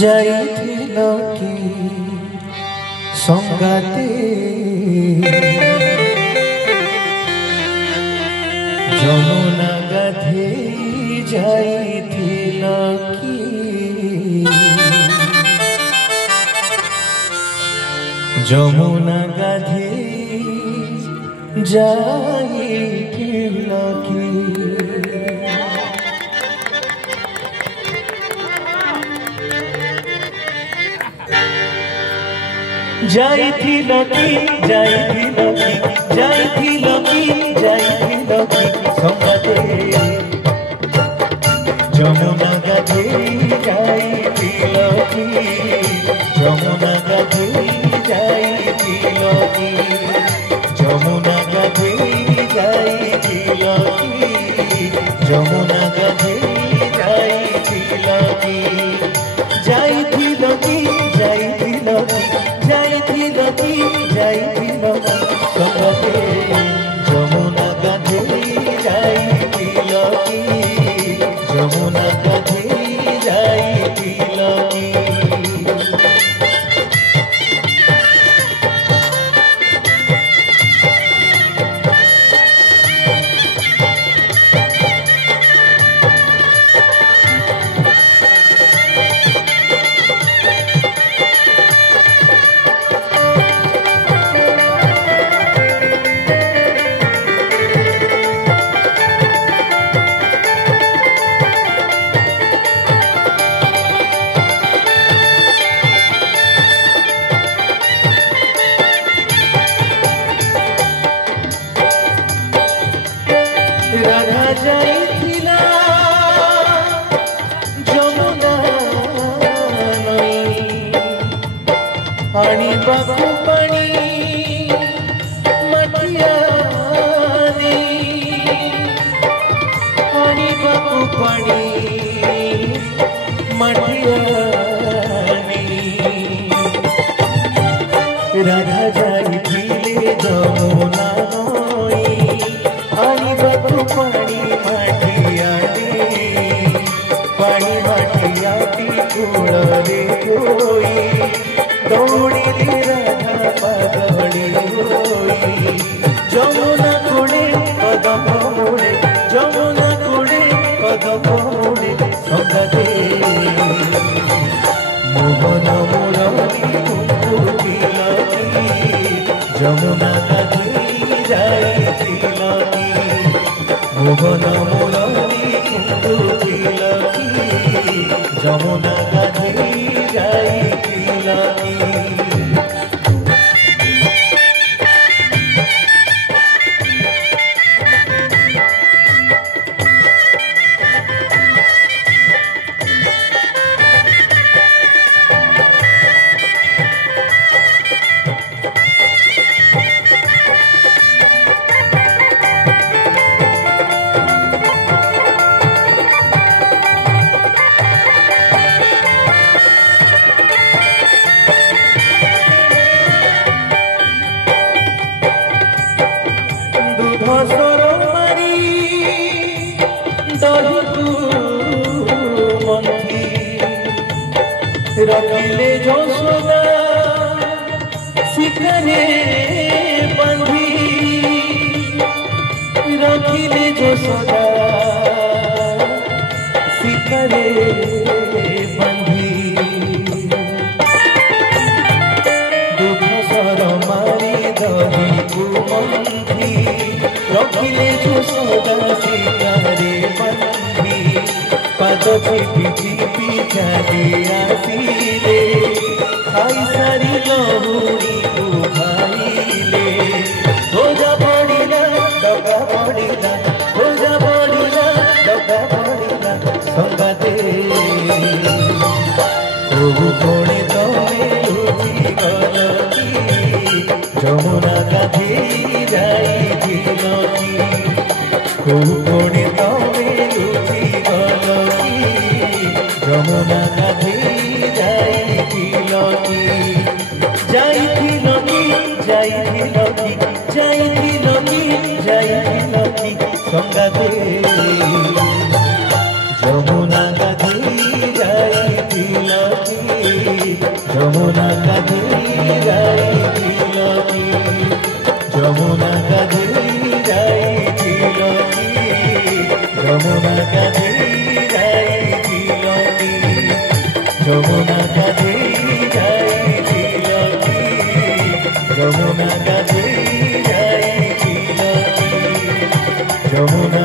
जाइथिल की संगाते जमुना गाधे जाइथिल की जमुना गाधे जाइथिल की जाइथिल की संगाते जमुना गाधे जाइथिल की जमुना गाधे जाइथिल की जमुना गाधे जाइथिल की जमुना गाधे जाइथिल की जाइथिल की जाइथिल की संगाते जमुना गाधे जाइथिल की जमुना गाधे जाइथिल की राधा जाइथिला जमुना नई आनिबाकु पानी माटिया आनिबाकु पानी माटिया राधा जाइथिले जमुना पानी माटियाटी कूड़े होई दौड़ी राधा पागड़ी होई जमुना कूड़े कदम मुड़े जमुना कूड़े कदम मुड़े संगाते मोहन मुरली कुंकुतिल की जमुना गाधे जाइथिल की मोहन मुरली कुंकुतिल की जमुना गाधे जाइथिल की रखिले यशोदा शिखरे बंधी रखिले यशोदा शिखरे बंधी दुख सर मारी दही कुमंथी रखिले यशोदा शिखरे बंधी पाद चिपी चिपी चली आसिले खाई सारी लहुड़ी भाईले भोजा पड़िला डगा पड़िला भोजा पड़िला डगा पड़िला संगाते प्रभु कोणे तमे लुचि गल की जमुना गाधे जाइथिल की प्रभु कोणे तमे लुचि गल की जमुना गाधे যমুনা গাধেই যাইছিল কি যমুনা গাধেই যাইছিল কি যমুনা গাধেই যাইছিল কি যমুনা